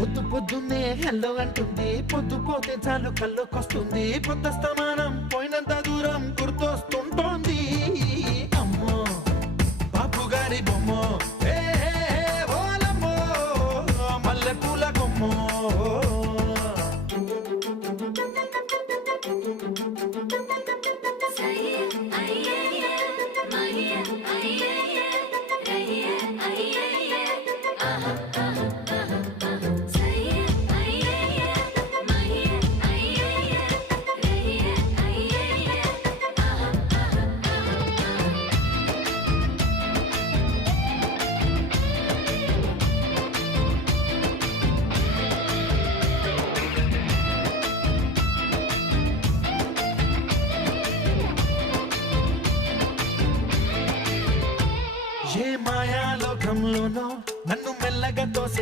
పొద్దు పొద్దున్నే హెల్లో అంటుంది. పొద్దు పోతే చాలు కళ్ళకొస్తుంది పొద్దస్తమానం పోయినంత దూరం గుర్తొస్తుంటోంది. అమ్మో బాబు గారి బొమ్మో. మల్లె పూల ఏ మాయా లోకంలోనో నన్ను మెల్లగా తోసే